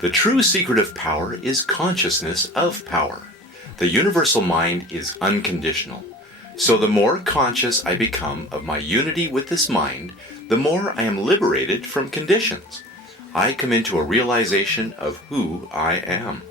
The true secret of power is consciousness of power. The universal mind is unconditional. So the more conscious I become of my unity with this mind, the more I am liberated from conditions. I come into a realization of who I am.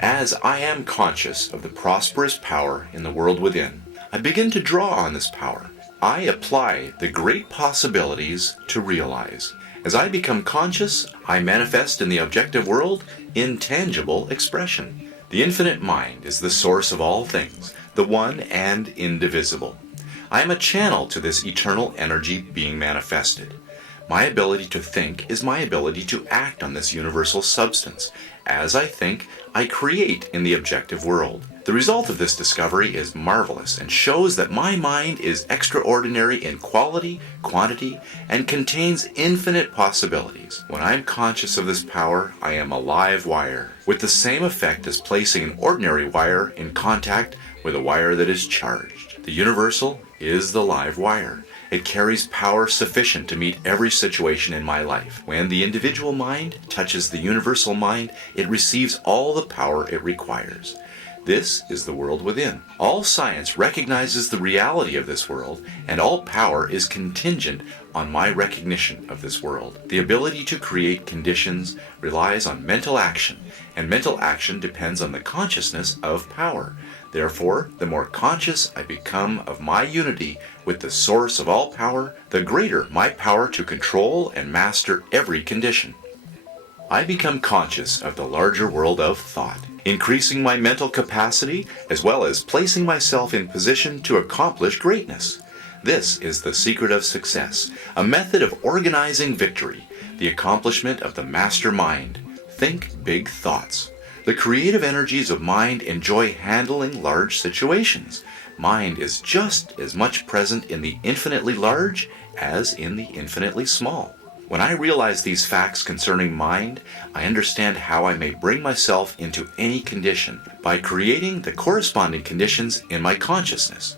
As I am conscious of the prosperous power in the world within, I begin to draw on this power. I apply the great possibilities to realize. As I become conscious, I manifest in the objective world intangible expression. The infinite mind is the source of all things, the one and indivisible. I am a channel to this eternal energy being manifested. My ability to think is my ability to act on this universal substance. As I think, I create in the objective world. The result of this discovery is marvelous and shows that my mind is extraordinary in quality, quantity, and contains infinite possibilities. When I am conscious of this power, I am a live wire, with the same effect as placing an ordinary wire in contact with a wire that is charged. The universal is the live wire. It carries power sufficient to meet every situation in my life. When the individual mind touches the universal mind, it receives all the power it requires. This is the world within. All science recognizes the reality of this world, and all power is contingent on my recognition of this world. The ability to create conditions relies on mental action, and mental action depends on the consciousness of power. Therefore, the more conscious I become of my unity with the source of all power, the greater my power to control and master every condition. I become conscious of the larger world of thought, increasing my mental capacity as well as placing myself in position to accomplish greatness. This is the secret of success, a method of organizing victory, the accomplishment of the master mind. Think big thoughts. The creative energies of mind enjoy handling large situations. Mind is just as much present in the infinitely large as in the infinitely small. When I realize these facts concerning mind, I understand how I may bring myself into any condition by creating the corresponding conditions in my consciousness.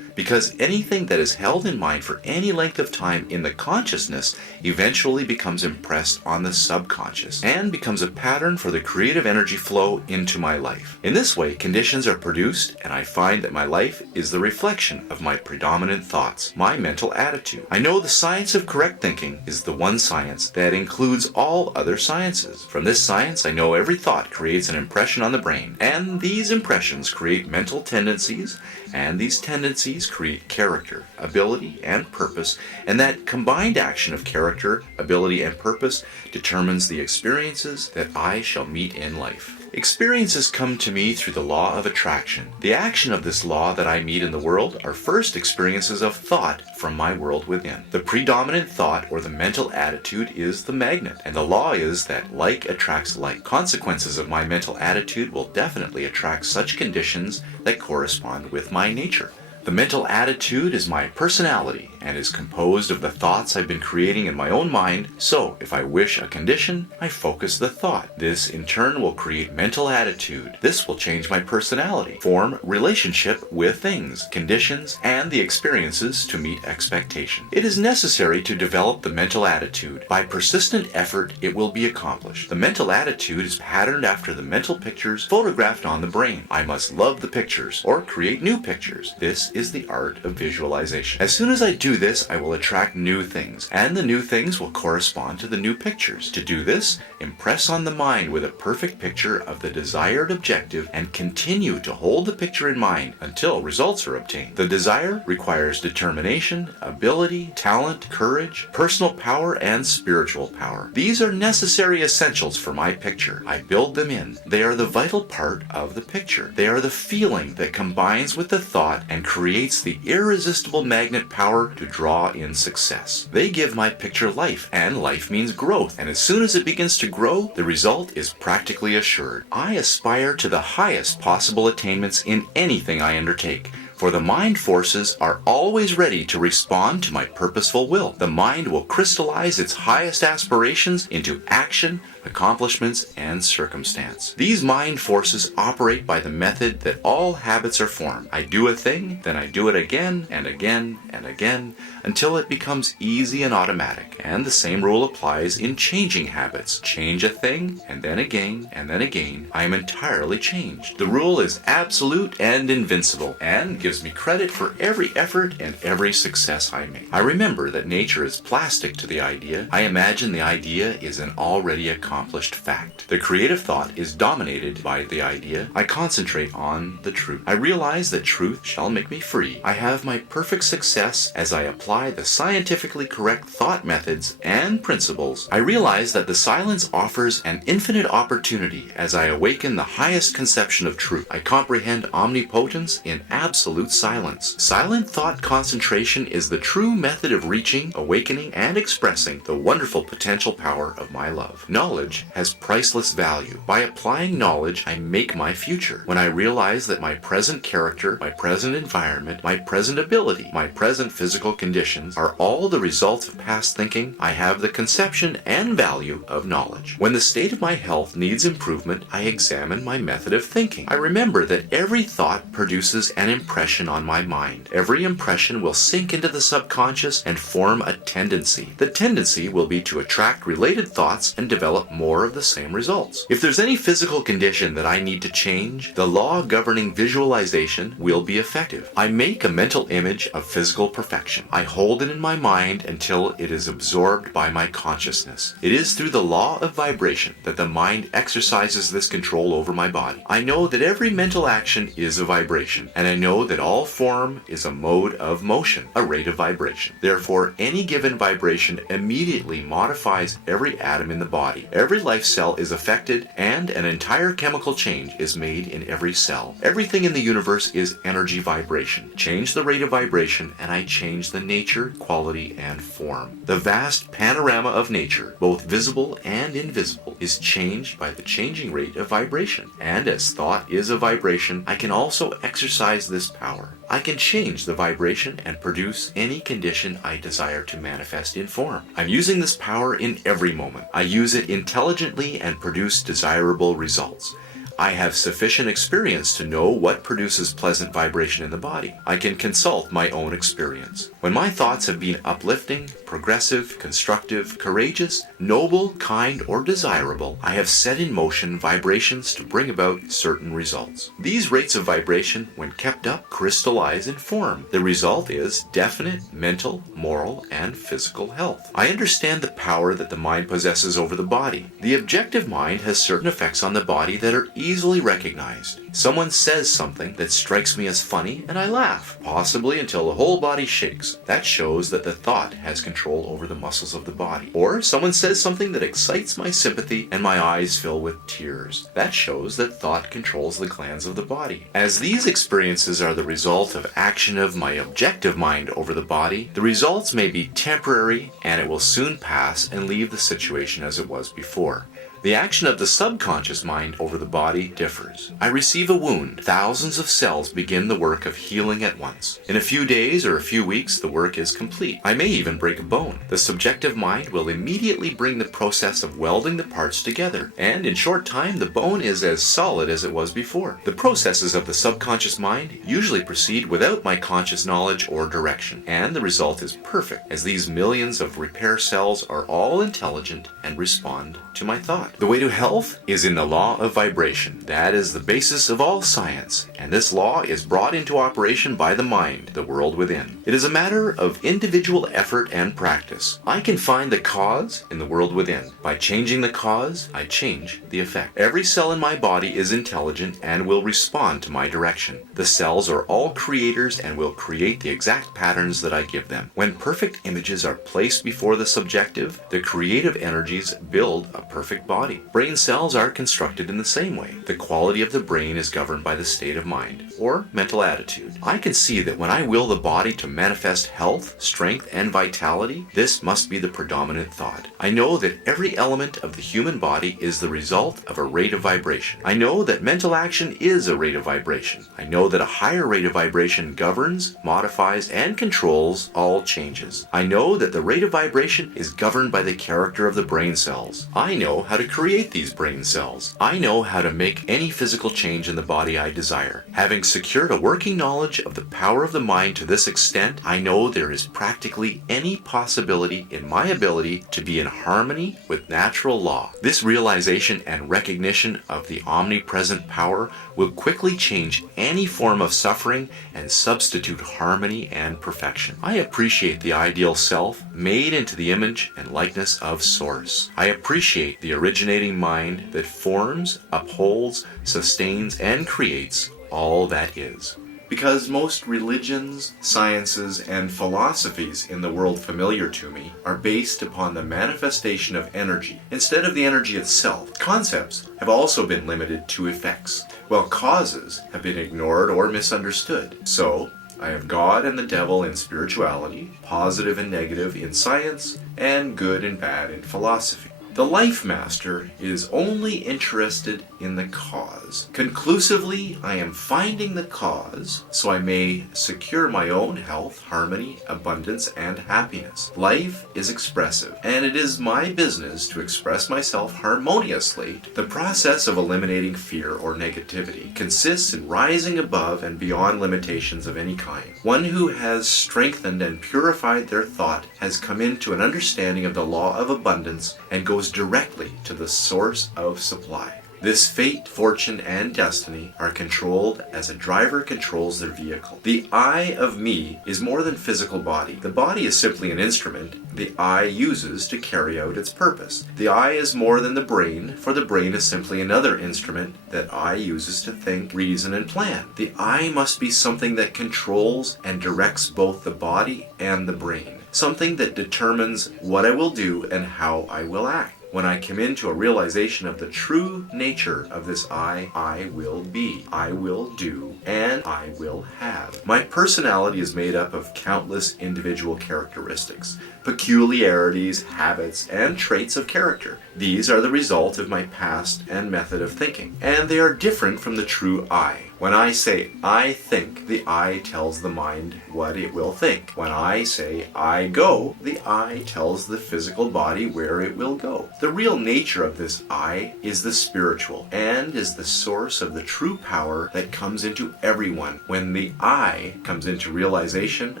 Because anything that is held in mind for any length of time in the consciousness eventually becomes impressed on the subconscious and becomes a pattern for the creative energy flow into my life. In this way, conditions are produced, and I find that my life is the reflection of my predominant thoughts, my mental attitude. I know the science of correct thinking is the one science that includes all other sciences. From this science, I know every thought creates an impression on the brain, and these impressions create mental tendencies, and these tendencies create character, ability, and purpose, and that combined action of character, ability, and purpose determines the experiences that I shall meet in life. Experiences come to me through the law of attraction. The action of this law that I meet in the world are first experiences of thought from my world within. The predominant thought or the mental attitude is the magnet, and the law is that like attracts like. Consequences of my mental attitude will definitely attract such conditions that correspond with my nature. The mental attitude is my personality and is composed of the thoughts I've been creating in my own mind, so if I wish a condition, I focus the thought. This in turn will create mental attitude. This will change my personality, form relationship with things, conditions, and the experiences to meet expectation. It is necessary to develop the mental attitude. By persistent effort, it will be accomplished. The mental attitude is patterned after the mental pictures photographed on the brain. I must love the pictures or create new pictures. This is the art of visualization. As soon as I do this, I will attract new things, and the new things will correspond to the new pictures. To do this, impress on the mind with a perfect picture of the desired objective and continue to hold the picture in mind until results are obtained. The desire requires determination, ability, talent, courage, personal power, and spiritual power. These are necessary essentials for my picture. I build them in. They are the vital part of the picture. They are the feeling that combines with the thought and creates the irresistible magnet power to draw in success. They give my picture life, and life means growth, and as soon as it begins to grow, the result is practically assured. I aspire to the highest possible attainments in anything I undertake, for the mind forces are always ready to respond to my purposeful will. The mind will crystallize its highest aspirations into action accomplishments, and circumstance. These mind forces operate by the method that all habits are formed. I do a thing, then I do it again and again and again until it becomes easy and automatic. And the same rule applies in changing habits. Change a thing, and then again, and then again, I am entirely changed. The rule is absolute and invincible, and gives me credit for every effort and every success I make. I remember that nature is plastic to the idea. I imagine the idea is an already accomplished fact. The creative thought is dominated by the idea. I concentrate on the truth. I realize that truth shall make me free. I have my perfect success as I apply the scientifically correct thought methods and principles. I realize that the silence offers an infinite opportunity as I awaken the highest conception of truth. I comprehend omnipotence in absolute silence. Silent thought concentration is the true method of reaching, awakening, and expressing the wonderful potential power of my love. Knowledge has priceless value. By applying knowledge, I make my future. When I realize that my present character, my present environment, my present ability, my present physical conditions are all the result of past thinking, I have the conception and value of knowledge. When the state of my health needs improvement, I examine my method of thinking. I remember that every thought produces an impression on my mind. Every impression will sink into the subconscious and form a tendency. The tendency will be to attract related thoughts and develop more of the same results. If there's any physical condition that I need to change, the law governing visualization will be effective. I make a mental image of physical perfection. I hold it in my mind until it is absorbed by my consciousness. It is through the law of vibration that the mind exercises this control over my body. I know that every mental action is a vibration, and I know that all form is a mode of motion, a rate of vibration. Therefore, any given vibration immediately modifies every atom in the body. Every life cell is affected, and an entire chemical change is made in every cell. Everything in the universe is energy vibration. Change the rate of vibration, and I change the nature, quality, and form. The vast panorama of nature, both visible and invisible, is changed by the changing rate of vibration. And as thought is a vibration, I can also exercise this power. I can change the vibration and produce any condition I desire to manifest in form. I'm using this power in every moment. I use it intelligently and produce desirable results. I have sufficient experience to know what produces pleasant vibration in the body. I can consult my own experience. When my thoughts have been uplifting, progressive, constructive, courageous, noble, kind, or desirable, I have set in motion vibrations to bring about certain results. These rates of vibration, when kept up, crystallize and form. The result is definite mental, moral, and physical health. I understand the power that the mind possesses over the body. The objective mind has certain effects on the body that are easily recognized. Someone says something that strikes me as funny and I laugh, possibly until the whole body shakes. That shows that the thought has control over the muscles of the body. Or someone says something that excites my sympathy and my eyes fill with tears. That shows that thought controls the glands of the body. As these experiences are the result of action of my objective mind over the body, the results may be temporary and it will soon pass and leave the situation as it was before. The action of the subconscious mind over the body differs. I receive a wound. Thousands of cells begin the work of healing at once. In a few days or a few weeks, the work is complete. I may even break a bone. The subjective mind will immediately bring the process of welding the parts together, and in short time, the bone is as solid as it was before. The processes of the subconscious mind usually proceed without my conscious knowledge or direction, and the result is perfect, as these millions of repair cells are all intelligent and respond to my thought. The way to health is in the law of vibration. That is the basis of all science, and this law is brought into operation by the mind, the world within. It is a matter of individual effort and practice. I can find the cause in the world within. By changing the cause, I change the effect. Every cell in my body is intelligent and will respond to my direction. The cells are all creators and will create the exact patterns that I give them. When perfect images are placed before the subjective, the creative energies build a perfect body. Brain cells are constructed in the same way. The quality of the brain is governed by the state of mind, or mental attitude. I can see that when I will the body to manifest health, strength, and vitality, this must be the predominant thought. I know that every element of the human body is the result of a rate of vibration. I know that mental action is a rate of vibration. I know that a higher rate of vibration governs, modifies, and controls all changes. I know that the rate of vibration is governed by the character of the brain cells. I know how to create these brain cells. I know how to make any physical change in the body I desire. Having secured a working knowledge of the power of the mind to this extent, I know there is practically any possibility in my ability to be in harmony with natural law. This realization and recognition of the omnipresent power will quickly change any form of suffering and substitute harmony and perfection. I appreciate the ideal self made into the image and likeness of Source. I appreciate the originating mind that forms, upholds, sustains, and creates all that is. Because most religions, sciences, and philosophies in the world familiar to me are based upon the manifestation of energy instead of the energy itself, concepts have also been limited to effects, while causes have been ignored or misunderstood. So, I have God and the devil in spirituality, positive and negative in science, and good and bad in philosophy. The life master is only interested in the cause. Conclusively, I am finding the cause so I may secure my own health, harmony, abundance, and happiness. Life is expressive, and it is my business to express myself harmoniously. The process of eliminating fear or negativity consists in rising above and beyond limitations of any kind. One who has strengthened and purified their thought has come into an understanding of the law of abundance and goes directly to the source of supply. This fate, fortune, and destiny are controlled as a driver controls their vehicle. The I of me is more than physical body. The body is simply an instrument the I uses to carry out its purpose. The I is more than the brain, for the brain is simply another instrument that I uses to think, reason, and plan. The I must be something that controls and directs both the body and the brain. Something that determines what I will do and how I will act. When I come into a realization of the true nature of this I will be, I will do, and I will have. My personality is made up of countless individual characteristics, peculiarities, habits, and traits of character. These are the result of my past and method of thinking, and they are different from the true I. When I say I think, the I tells the mind what it will think. When I say I go, the I tells the physical body where it will go. The real nature of this I is the spiritual and is the source of the true power that comes into everyone when the I comes into realization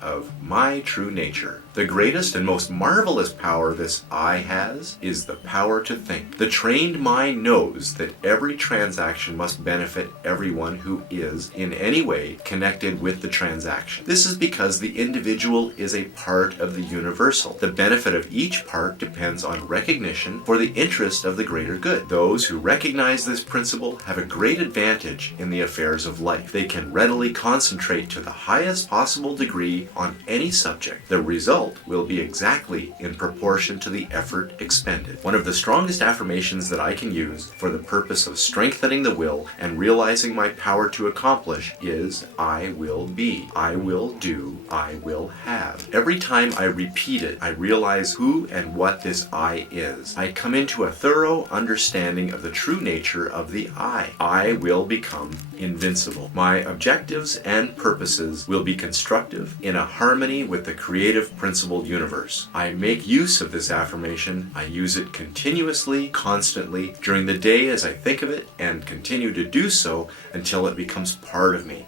of my true nature. The greatest and most marvelous power this I has is the power to think. The trained mind knows that every transaction must benefit everyone who is in any way connected with the transaction. This is because the individual is a part of the universal. The benefit of each part depends on recognition for the interest of the greater good. Those who recognize this principle have a great advantage in the affairs of life. They can readily concentrate to the highest possible degree on any subject. The result will be exactly in proportion to the effort expended. One of the strongest affirmations that I can use for the purpose of strengthening the will and realizing my power to accomplish is I will be, I will do, I will have. Every time I repeat it, I realize who and what this I is. I come into a thorough understanding of the true nature of the I. I will become invincible. My objectives and purposes will be constructive in a harmony with the creative principle universe. I make use of this affirmation. I use it continuously, constantly, during the day as I think of it, and continue to do so until it becomes part of me,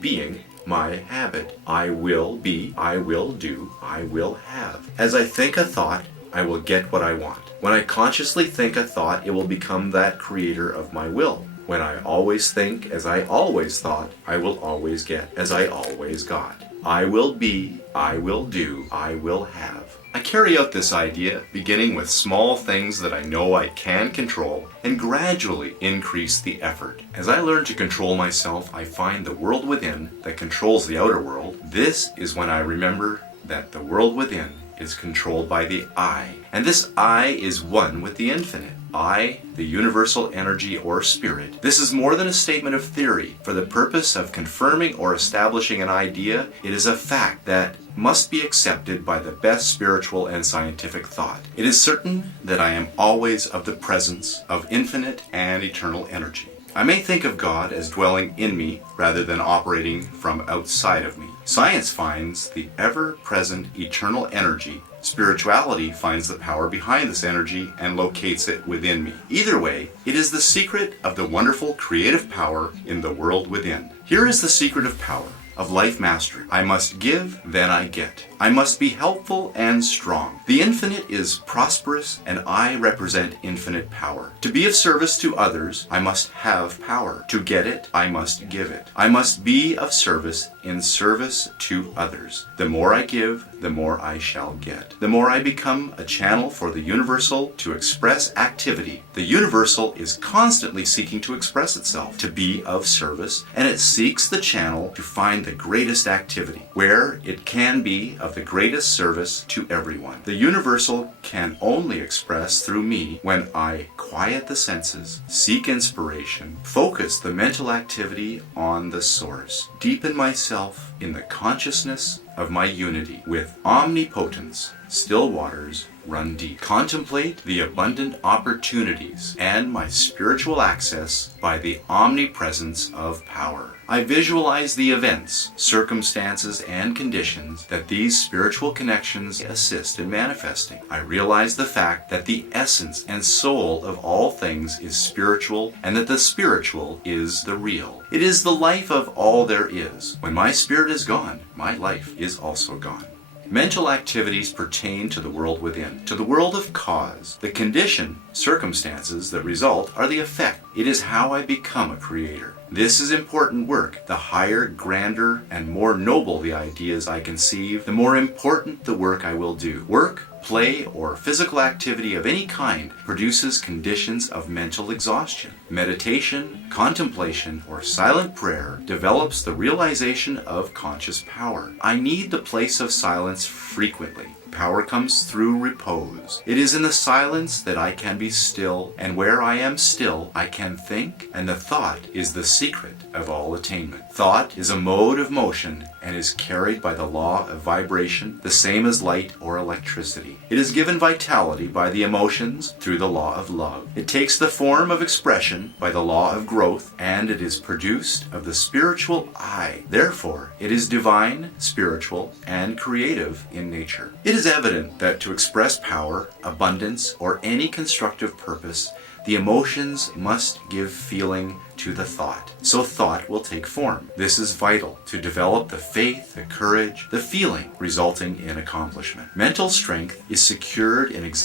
being my habit. I will be, I will do, I will have. As I think a thought, I will get what I want. When I consciously think a thought, it will become that creator of my will. When I always think as I always thought, I will always get as I always got. I will be, I will do, I will have. I carry out this idea beginning with small things that I know I can control and gradually increase the effort. As I learn to control myself, I find the world within that controls the outer world. This is when I remember that the world within is controlled by the I, and this I is one with the infinite. I, the universal energy or spirit. This is more than a statement of theory. For the purpose of confirming or establishing an idea, it is a fact that must be accepted by the best spiritual and scientific thought. It is certain that I am always of the presence of infinite and eternal energy. I may think of God as dwelling in me rather than operating from outside of me. Science finds the ever-present eternal energy spirituality finds the power behind this energy and locates it within me. Either way, it is the secret of the wonderful creative power in the world within. Here is the secret of power, of life mastery. I must give, then I get. I must be helpful and strong. The infinite is prosperous, and I represent infinite power. To be of service to others, I must have power. To get it, I must give it. I must be of service in service to others. The more I give, the more I shall get. The more I become a channel for the universal to express activity. The universal is constantly seeking to express itself, to be of service, and it seeks the channel to find the greatest activity, where it can be of the greatest service to everyone. The universal can only express through me when I quiet the senses, seek inspiration, focus the mental activity on the source, deepen myself in the consciousness of my unity with omnipotence. Still waters run deep. Contemplate the abundant opportunities and my spiritual access by the omnipresence of power. I visualize the events, circumstances, and conditions that these spiritual connections assist in manifesting. I realize the fact that the essence and soul of all things is spiritual, and that the spiritual is the real. It is the life of all there is. When my spirit is gone, my life is also gone. Mental activities pertain to the world within, to the world of cause. The condition, circumstances that result are the effect. It is how I become a creator. This is important work. The higher, grander, and more noble the ideas I conceive, the more important the work I will do. Work, play, or physical activity of any kind produces conditions of mental exhaustion. Meditation, contemplation, or silent prayer develops the realization of conscious power. I need the place of silence frequently. Power comes through repose. It is in the silence that I can be still, and where I am still, I can think, and the thought is the secret of all attainment. Thought is a mode of motion and is carried by the law of vibration, the same as light or electricity. It is given vitality by the emotions through the law of love. It takes the form of expression by the law of growth, and it is produced of the spiritual I. Therefore, it is divine, spiritual, and creative in nature. It is evident that to express power, abundance, or any constructive purpose, the emotions must give feeling to the thought. So thought will take form. This is vital to develop the faith, the courage, the feeling resulting in accomplishment. Mental strength is secured in